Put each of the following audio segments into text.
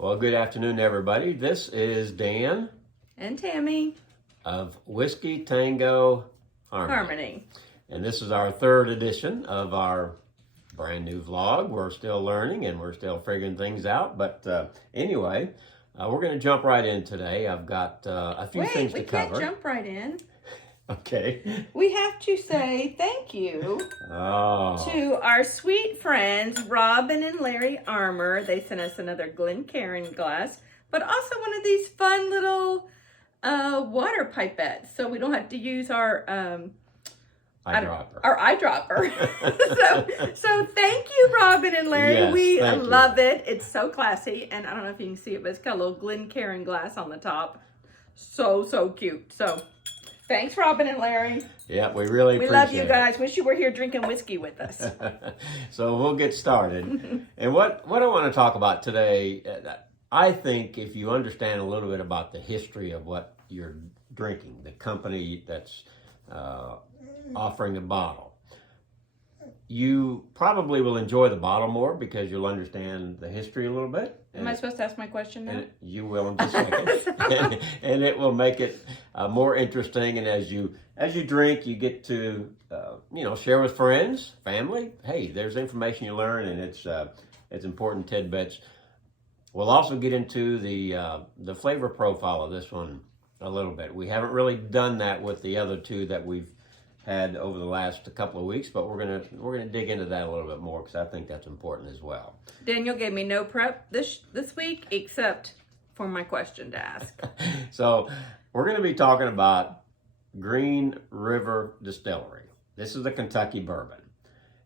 Well, good afternoon, everybody. This is Dan And Tami. of Whiskey Tango Harmony. And this is our third edition of our brand new vlog. We're still learning and we're still figuring things out. But anyway, we're going to jump right in today. I've got a few things to cover. We can't jump right in. Okay. We have to say thank you to our sweet friends, Robin and Larry Armour. They sent us another Glencairn glass, but also one of these fun little water pipettes, so we don't have to use our eyedropper. so thank you, Robin and Larry. Yes, we love it. It's so classy, and I don't know if you can see it, but it's got a little Glencairn glass on the top. So cute. So thanks, Robin and Larry. Yeah, we really appreciate it. We love you guys. Wish you were here drinking whiskey with us. So we'll get started. And what I want to talk about today, I think if you understand a little bit about the history of what you're drinking, the company that's offering a bottle, you probably will enjoy the bottle more because you'll understand the history a little bit. Am I supposed to ask my question now? You will in just a second. and it will make it more interesting. And as you drink, you get to share with friends, family. Hey, there's information you learn, and it's important tidbits. We'll also get into the flavor profile of this one a little bit. We haven't really done that with the other two that we've had over the last couple of weeks, but we're gonna dig into that a little bit more because I think that's important as well. Daniel gave me no prep this week except for my question to ask. So we're going to be talking about Green River Distillery. This is the Kentucky bourbon,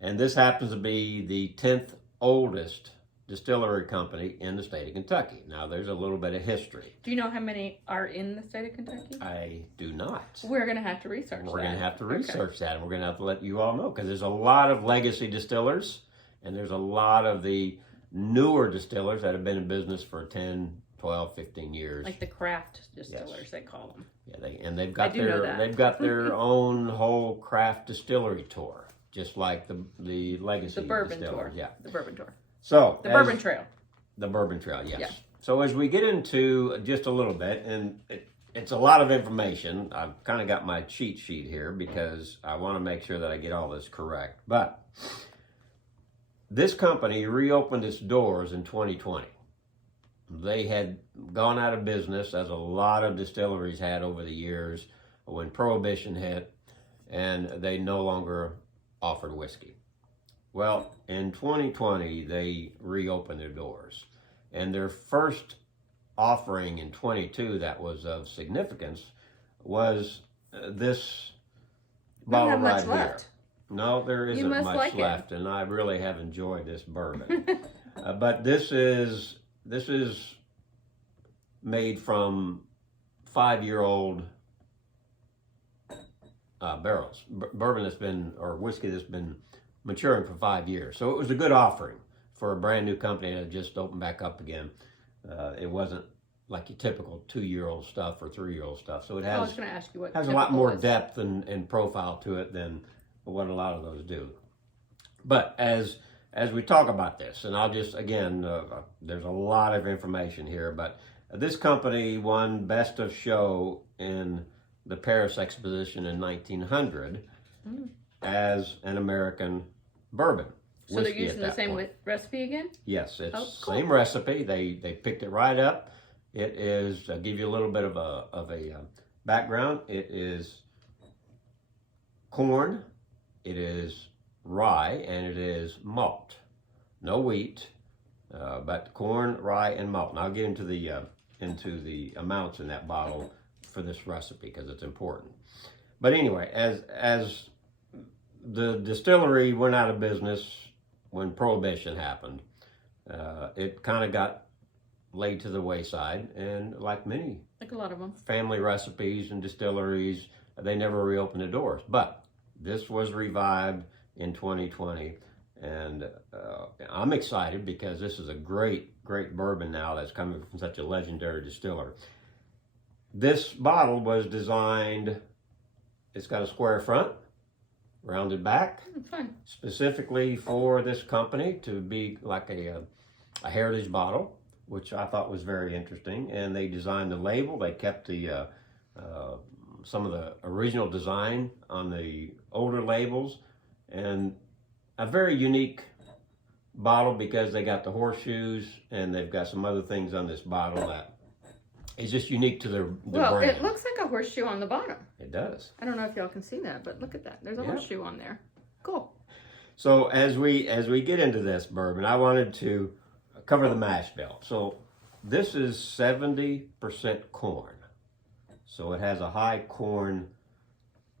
and this happens to be the 10th oldest distillery company in the state of Kentucky. Now, there's a little bit of history. Do you know how many are in the state of Kentucky? I do not. We're going to have to research that. We're going to have to research that, and we're going to have to let you all know, because there's a lot of legacy distillers, and there's a lot of the newer distillers that have been in business for 10, 12, 15 years. Like the craft distillers, yes. They call them. Yeah, they've got their own whole craft distillery tour, just like the legacy bourbon distillers. tour. Yeah, the bourbon tour. So the bourbon trail. The bourbon trail, yes. Yeah. So as we get into just a little bit, and it's a lot of information. I've kind of got my cheat sheet here because I want to make sure that I get all this correct. But this company reopened its doors in 2020. They had gone out of business, as a lot of distilleries had over the years, when Prohibition hit, and they no longer offered whiskey. Well, in 2020, they reopened their doors. And their first offering in 22 that was of significance was this bottle right here. Left. No, there isn't much left, and I really have enjoyed this bourbon. But this is made from 5-year-old barrels. Bourbon that's been, or whiskey that's been maturing for 5 years. So it was a good offering for a brand new company that just opened back up again. It wasn't like your typical 2-year-old stuff or 3-year-old stuff. So it has, I was going to ask you what has a lot more depth and profile to it than what a lot of those do. But as we talk about this, and I'll just, again, there's a lot of information here, but this company won Best of Show in the Paris Exposition in 1900 as an American bourbon. So they're using the same recipe again? Yes, it's the same recipe. They picked it right up. It is, I'll give you a little bit of a background. It is corn, it is rye, and it is malt. No wheat, but corn, rye, and malt. And I'll get into the amounts in that bottle for this recipe because it's important. But anyway, as the distillery went out of business when Prohibition happened, it kind of got laid to the wayside, and like a lot of them, family recipes and distilleries, they never reopened the doors. But this was revived in 2020, and I'm excited because this is a great bourbon now that's coming from such a legendary distiller. This bottle was designed, it's got a square front, rounded back, specifically for this company to be like a heritage bottle. which I thought was very interesting. And they designed the label. They kept the some of the original design on the older labels, and a very unique bottle because they got the horseshoes and they've got some other things on this bottle that is just unique to the brand. It looks like a horseshoe on the bottom. It does. I don't know if y'all can see that, but look at that. There's a horseshoe on there. Cool. So as we get into this bourbon, I wanted to cover the mash bill. So this is 70% corn. So it has a high corn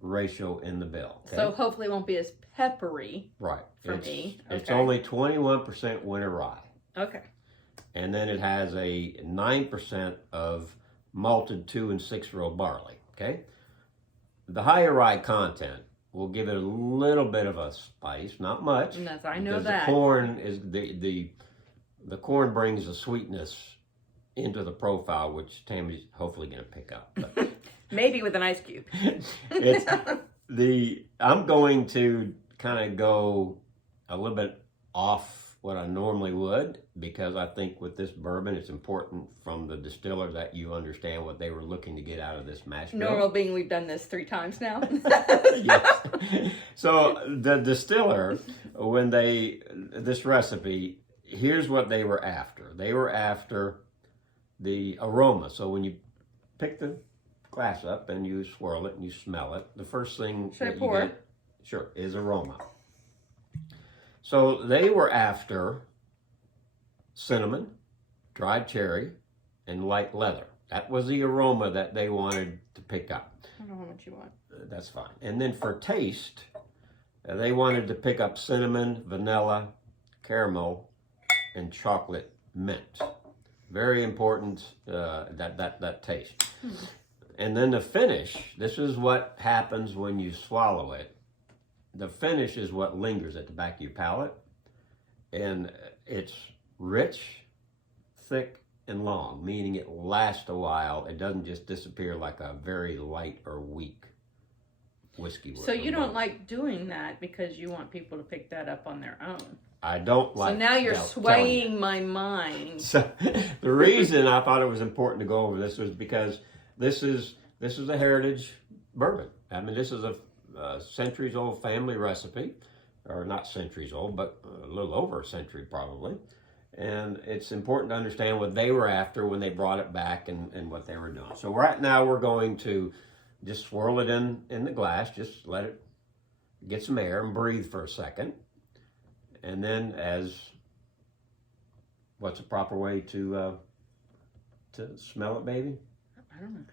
ratio in the bill. Okay? So hopefully it won't be as peppery. Right. For me. Okay. It's only 21% winter rye. Okay. And then it has a 9% of malted 2- and 6-year-old barley. Okay. The higher rye content will give it a little bit of a spice, not much. Yes, I know that. The corn is the corn brings a sweetness into the profile, which Tammy's hopefully going to pick up. But maybe with an ice cube. I'm going to kind of go a little bit off what I normally would, because I think with this bourbon, it's important from the distiller that you understand what they were looking to get out of this mash bill. Normal being we've done this 3 times now. Yes. So the distiller, this recipe, here's what they were after. They were after the aroma. So when you pick the glass up and you swirl it and you smell it, the first thing Should I that you pour? get, sure, is aroma. So they were after cinnamon, dried cherry, and light leather. That was the aroma that they wanted to pick up. I don't know how much you want. That's fine. And then for taste, they wanted to pick up cinnamon, vanilla, caramel, and chocolate mint. Very important, that taste. And then the finish, this is what happens when you swallow it. The finish is what lingers at the back of your palate. And it's rich, thick, and long, meaning it lasts a while. It doesn't just disappear like a very light or weak whiskey. So you don't like doing that because you want people to pick that up on their own. I don't like. So now you're swaying my mind. So the reason I thought it was important to go over this was because this is a heritage bourbon. I mean, this is a centuries-old family recipe, or not centuries old, but a little over a century probably. And it's important to understand what they were after when they brought it back and what they were doing. So right now we're going to just swirl it in the glass, just let it get some air and breathe for a second. And then what's the proper way to smell it, baby? I don't know.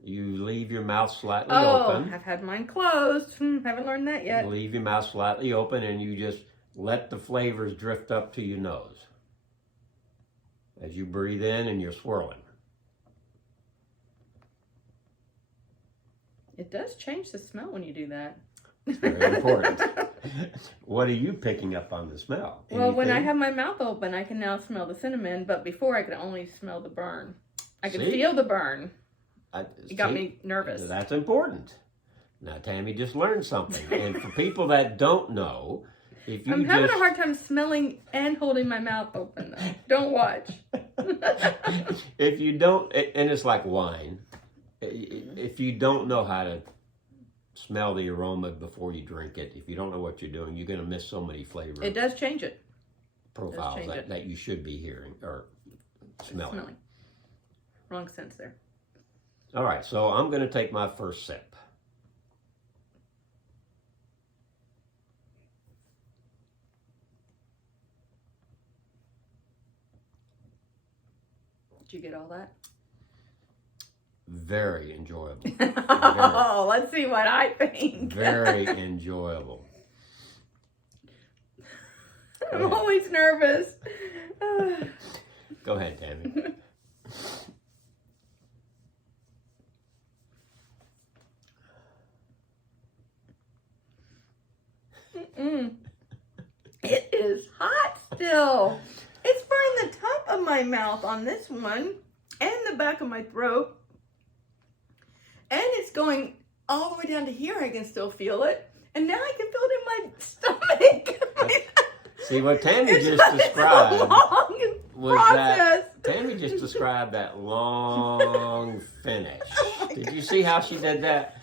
You leave your mouth slightly open. I've had mine closed. Haven't learned that yet. You leave your mouth slightly open and you just let the flavors drift up to your nose as you breathe in and you're swirling. It does change the smell when you do that. It's very important. What are you picking up on the smell? Well, when I have my mouth open, I can now smell the cinnamon, but before I could only smell the burn. I could feel the burn. It got me nervous. That's important. Now, Tammy just learned something. And for people that don't know, I'm having a hard time smelling and holding my mouth open, though. Don't watch. If you don't, and it's like wine, if you don't know how to smell the aroma before you drink it, if you don't know what you're doing, you're going to miss so many flavors. It does change it. Profiles that you should be hearing or smelling. Wrong sense there. All right, so I'm going to take my first sip. Did you get all that? Very enjoyable. Oh, let's see what I think. Very enjoyable. I'm always nervous. Go ahead, Tami. It is hot still. It's burned the top of my mouth on this one and the back of my throat. And it's going all the way down to here. I can still feel it. And now I can feel it in my stomach. See, what Tami just described was process. that Tami describe that long finish. Did you see how she did that?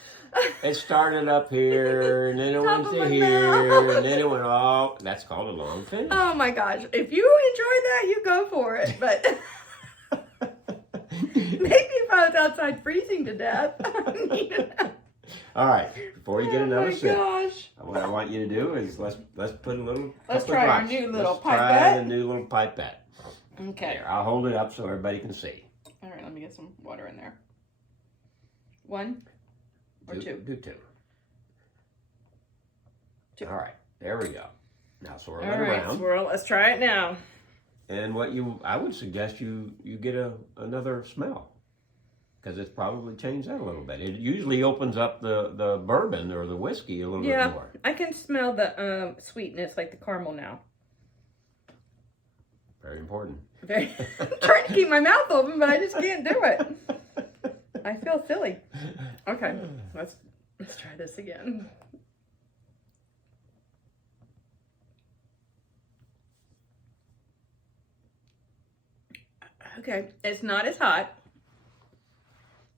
It started up here, and then it went to here, and then it went all. That's called a long finish. Oh my gosh. If you enjoy that, you go for it. But maybe if I was outside freezing to death, I need it. All right, before you get another sip, gosh. what I want you to do is let's put a little. Let's couple try our drops. new little Let's try pipette. the new little pipette. Okay. Here, I'll hold it up so everybody can see. All right, let me get some water in there. 1 or 2? Do 2. 2. All right, there we go. Now swirl it All right, around. swirl. Let's try it now. And I would suggest you get another smell, because it's probably changed that a little bit. It usually opens up the bourbon or the whiskey a little bit more. I can smell the sweetness, like the caramel now. Very important. I'm trying to keep my mouth open, but I just can't do it. I feel silly. Okay, let's try this again. Okay, it's not as hot.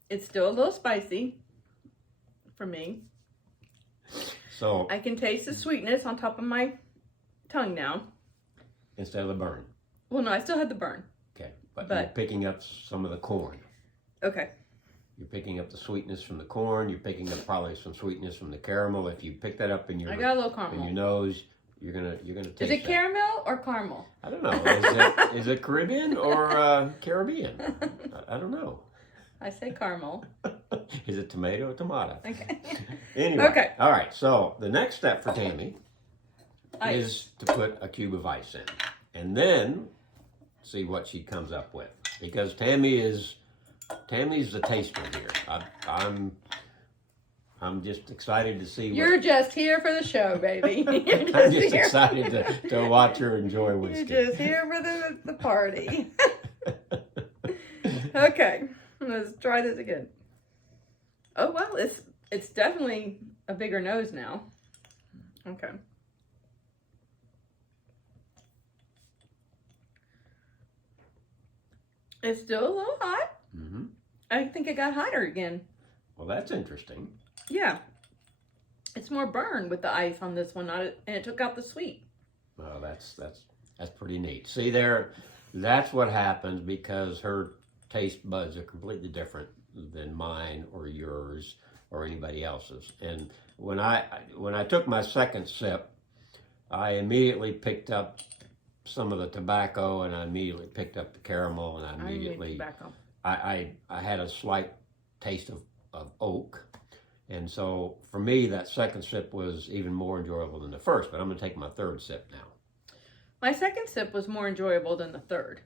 It's still a little spicy for me. So I can taste the sweetness on top of my tongue now. instead of the burn. Well, no, I still had the burn. Okay, but But- you're picking up some of the corn. Okay. You're picking up the sweetness from the corn. You're picking up probably some sweetness from the caramel. If you pick that up in your I got a little in caramel. your nose, you're gonna taste. Is it that. caramel or caramel? I don't know. Is it Caribbean or Caribbean? I don't know. I say caramel. Is it tomato or tomato? Okay. Anyway. Okay. All right. So the next step for Tami Ice. is to put a cube of ice in, and then see what she comes up with. Because Tami's the taster here. I'm just excited to see. You're just here for the show, baby. You're just, I'm just here. excited to watch her enjoy You're whiskey. just here for the party. Okay, let's try this again. Oh well, it's definitely a bigger nose now. Okay. It's still a little hot. Mm-hmm. I think it got hotter again. Well, that's interesting. Yeah. It's more burn with the ice on this one, and it took out the sweet. Well, that's pretty neat. See there, that's what happens because her taste buds are completely different than mine or yours or anybody else's. And when I took my second sip, I immediately picked up some of the tobacco, and I immediately picked up the caramel, and I immediately tobacco. I had a slight taste of oak. And so for me, that second sip was even more enjoyable than the first, but I'm going to take my third sip now. My second sip was more enjoyable than the third.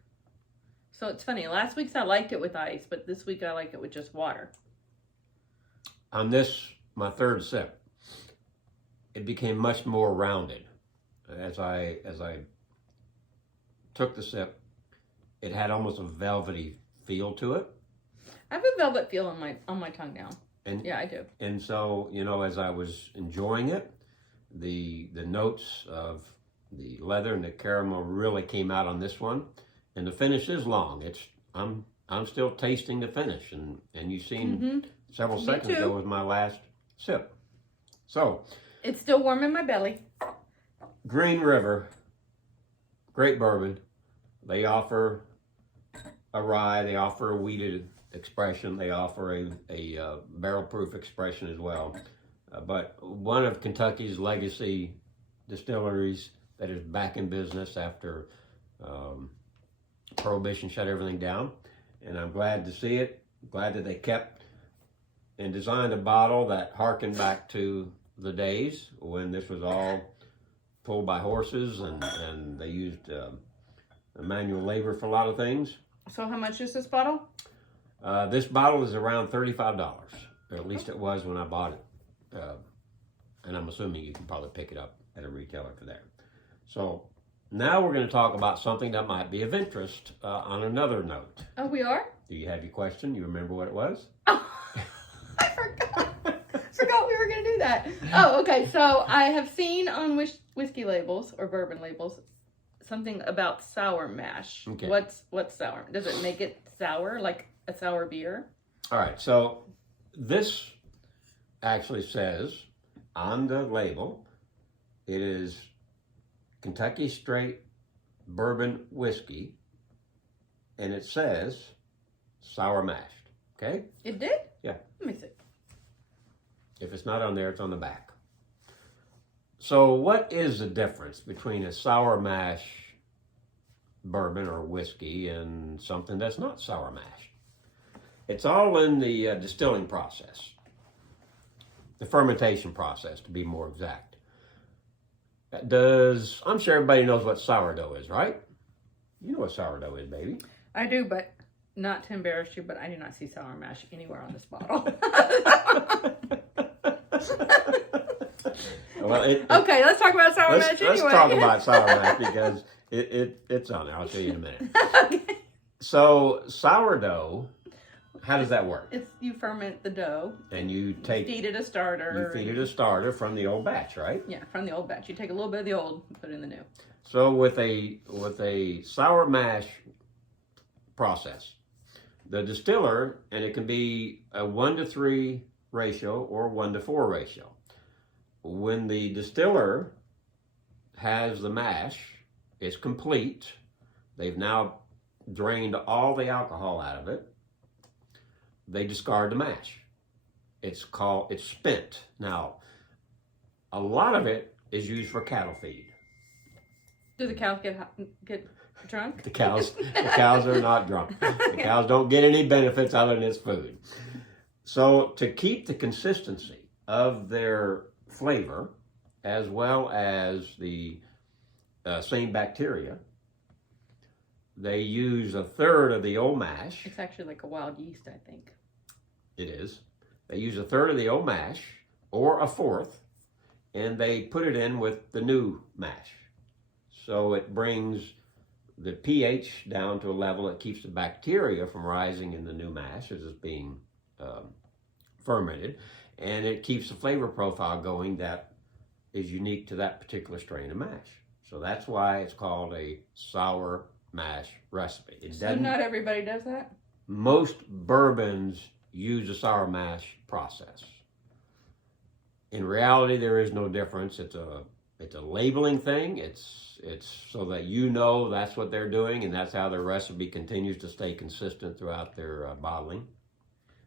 So it's funny. Last week's I liked it with ice, but this week I like it with just water. On this, my third sip, it became much more rounded. As I took the sip, it had almost a velvety feel to it. I have a velvet feel on my tongue now. And yeah, I do. And so, as I was enjoying it, the notes of the leather and the caramel really came out on this one. And the finish is long. I'm still tasting the finish, and you've seen several Me seconds too. ago was my last sip. So It's still warm in my belly. Green River, great bourbon. They offer a rye, they offer a wheated expression, they offer a barrel proof expression as well. But one of Kentucky's legacy distilleries that is back in business after Prohibition shut everything down. And I'm glad to see it. Glad that they kept and designed a bottle that harkened back to the days when this was all pulled by horses and they used manual labor for a lot of things. So how much is this bottle? This bottle is around $35, or at least it was when I bought it. And I'm assuming you can probably pick it up at a retailer for that. So now we're going to talk about something that might be of interest on another note. Oh, we are? Do you have your question? You remember what it was? Oh, I forgot we were going to do that. Oh, okay. So I have seen on whiskey labels or bourbon labels something about sour mash. Okay. What's sour? Does it make it sour like a sour beer? All right, so this actually says on the label, it is Kentucky straight bourbon whiskey, and it says sour mashed. Okay? It did? Yeah. Let me see. If it's not on there, it's on the back. So what is the difference between a sour mash bourbon or whiskey and something that's not sour mash? It's all in the distilling process, the fermentation process, to be more exact. I'm sure everybody knows what sourdough is, right? You know what sourdough is, baby. I do, but not to embarrass you, but I do not see sour mash anywhere on this bottle. Well, okay, let's talk about sour mash anyway. Let's talk about sour mash because it's on there. I'll show you in a minute. Okay. So sourdough, how does that work? You ferment the dough. And you feed it a starter. You feed it a starter from the old batch, right? Yeah, from the old batch. You take a little bit of the old and put it in the new. So with a sour mash process, the distiller, and it can be a 1-to-3 ratio or 1-to-4 ratio. When the distiller has the mash, it's complete. They've now drained all the alcohol out of it. They discard the mash. It's spent. Now, a lot of it is used for cattle feed. Do the cows get drunk? The cows are not drunk. The cows don't get any benefits other than its food. So to keep the consistency of their flavor, as well as the same bacteria, they use 1/3 of the old mash. It's actually like a wild yeast, I think. It is. They use 1/3 of the old mash, or 1/4, and they put it in with the new mash. So it brings the pH down to a level that keeps the bacteria from rising in the new mash as it's being fermented, and it keeps the flavor profile going that is unique to that particular strain of mash. So that's why it's called a sour mash recipe. So not everybody does that? Most bourbons use a sour mash process. In reality, there is no difference. It's a labeling thing. It's so that you know that's what they're doing, and that's how their recipe continues to stay consistent throughout their bottling.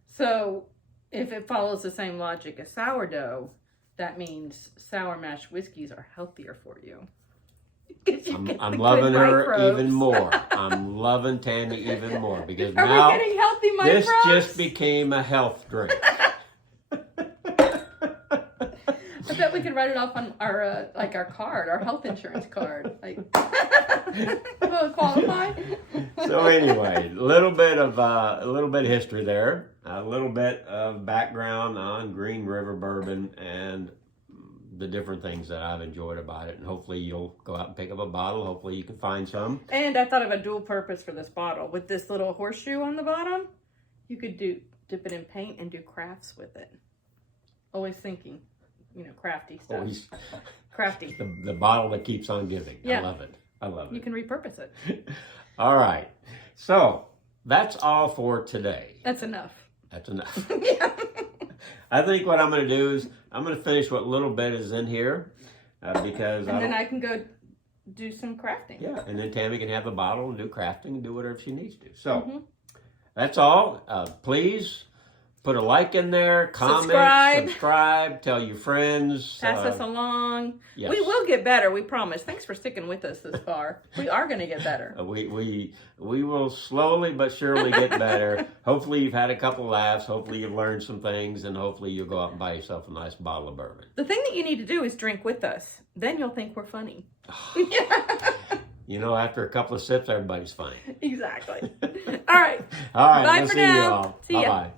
So if it follows the same logic as sourdough, that means sour mash whiskeys are healthier for you. I'm loving her even more. I'm loving Tami even more because are now we getting healthy microbes? This just became a health drink. I bet we could write it off on our our card, our health insurance card. Like, will it qualify? So anyway, a little bit of history there, a little bit of background on Green River Bourbon and the different things that I've enjoyed about it, and hopefully you'll go out and pick up a bottle. Hopefully you can find some. And I thought of a dual purpose for this bottle with this little horseshoe on the bottom. You could dip it in paint and do crafts with it. Always thinking. Crafty stuff. Always. Crafty. The bottle that keeps on giving. Yeah. I love it. I love it. You can repurpose it. All right. So that's all for today. That's enough. That's enough. Yeah. I think what I'm going to do is I'm going to finish what little bit is in here because and then I can go do some crafting. Yeah, and then Tami can have the bottle and do crafting and do whatever she needs to. So that's all. Please put a like in there, comment, subscribe, tell your friends. Pass us along. Yes. We will get better, we promise. Thanks for sticking with us this far. We are going to get better. We will slowly but surely get better. Hopefully you've had a couple laughs. Hopefully you've learned some things, and hopefully you'll go out and buy yourself a nice bottle of bourbon. The thing that you need to do is drink with us. Then you'll think we're funny. After a couple of sips, everybody's funny. Exactly. All right. All right. Bye we'll for see now. you all. See ya. Bye-bye.